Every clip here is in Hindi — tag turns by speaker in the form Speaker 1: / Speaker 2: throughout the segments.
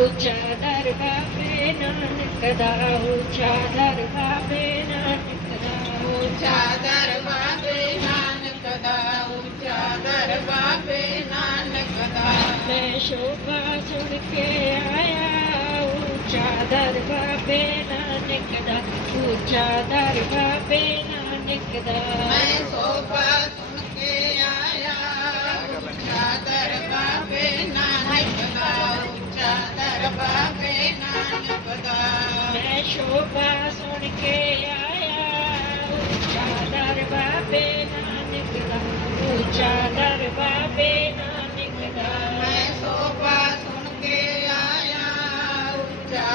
Speaker 1: ऊँचा दरगा पे नानक दा ऊँचा दरगा नानक दा
Speaker 2: ऊँचा दरगा नानक दा ऊँचा दरगा नानक दा
Speaker 1: शोभा सुन के आया चादर बाबे नानक दा चादर बाबे नानक दा
Speaker 2: शोभा
Speaker 1: शोभा सुन के आया ऊँचा दरबा पे नानक दा ऊँचा दरबा पे नानक
Speaker 2: शोभा सुन के आया ऊँचा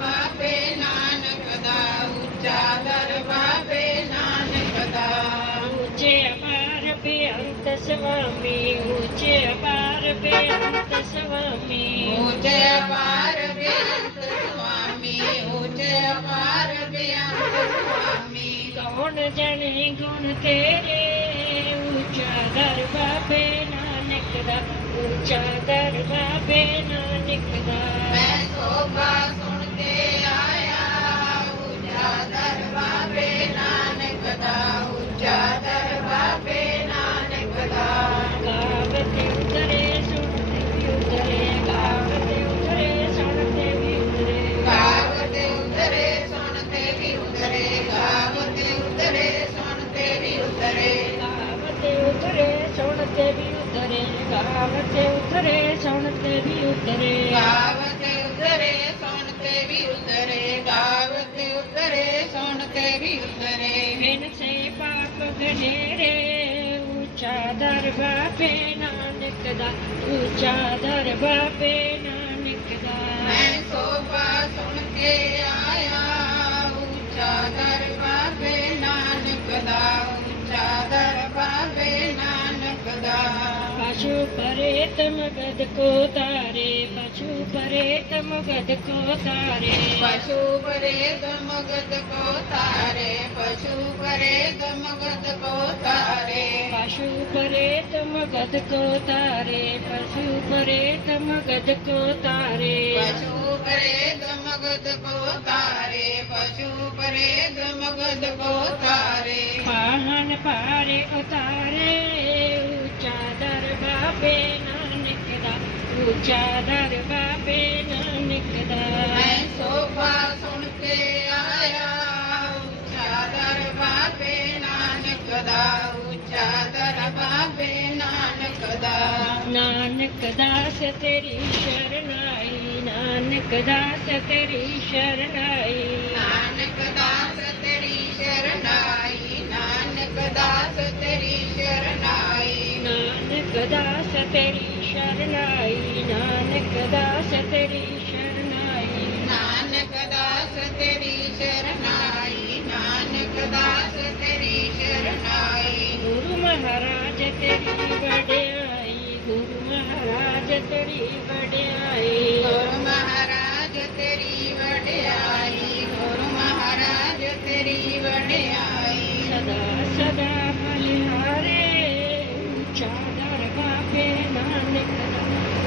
Speaker 2: बाबे नानक दा ऊँचा दरबा नानक दा
Speaker 1: ऊँचे अपार पे अंत स्वामी ऊँचे अपार पे अंत स्वामी।
Speaker 2: ऊँचे अपार पे
Speaker 1: ਸਜਣੇ ਗੁਣ ਤੇਰੇ ਉੱਚਾ ਦਰਬਾ ਬੇ ਨਾਨਕ ਦਾ ਉੱਚਾ ਦਰਬਾ ਬੇ ਨਾਨਕ ਦਾ ਮੈਂ
Speaker 2: ਸੋਭਾ
Speaker 1: गावते उतरे सौनते भी उतरे।
Speaker 2: गावते उतरे सौनते भी उतरे। गावते उतरे सौनते भी उतरे।
Speaker 1: हिन से पाप गनेरे ऊँचा दरबा पे नानक दा ऊँचा दरबा पे नानक दा। मैं
Speaker 2: सोपा सुन के आ
Speaker 1: तम गद को तारे पशु परे तम गद को तारे
Speaker 2: पशु परे तम गद को तारे पशु परे मगध को तारे
Speaker 1: पशु परे तम गद को तारे पशु परे तम गद को तारे
Speaker 2: पशु परे मगध को तारे पशु परे तम गद को तारे
Speaker 1: पाहन पारे उतारे ऊँचा दर बाबे नानक दा ਉੱਚਾ ਦਰਵਾ ਬੇਨਨਕ ਦਾ ਮੈਂ
Speaker 2: ਸੋਭਾ ਸੁਣ ਕੇ ਆਇਆ ਉੱਚਾ ਦਰਵਾ ਬੇਨਨਕ ਦਾ ਉੱਚਾ ਦਰਵਾ ਬੇਨਨਕ ਦਾ
Speaker 1: ਨਾਨਕ ਦਾਸ ਤੇਰੀ ਸ਼ਰਨਾਈ ਨਾਨਕ ਦਾਸ ਤੇਰੀ ਸ਼ਰਨਾਈ
Speaker 2: ਨਾਨਕ ਦਾਸ ਤੇਰੀ ਸ਼ਰਨਾਈ ਨਾਨਕ ਦਾਸ ਤੇਰੀ ਸ਼ਰਨਾਈ
Speaker 1: ਨਾਨਕ ਦਾਸ ਤੇਰੀ शरणाई नानक दास तेरी शरणाई।
Speaker 2: नानक दास तेरी शरणाई नानक दास तेरी शरणाई।
Speaker 1: गुरु महाराज तेरी बड़े आई गुरु महाराज तेरी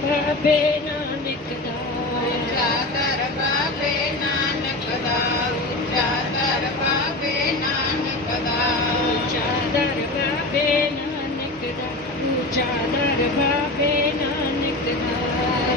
Speaker 1: never been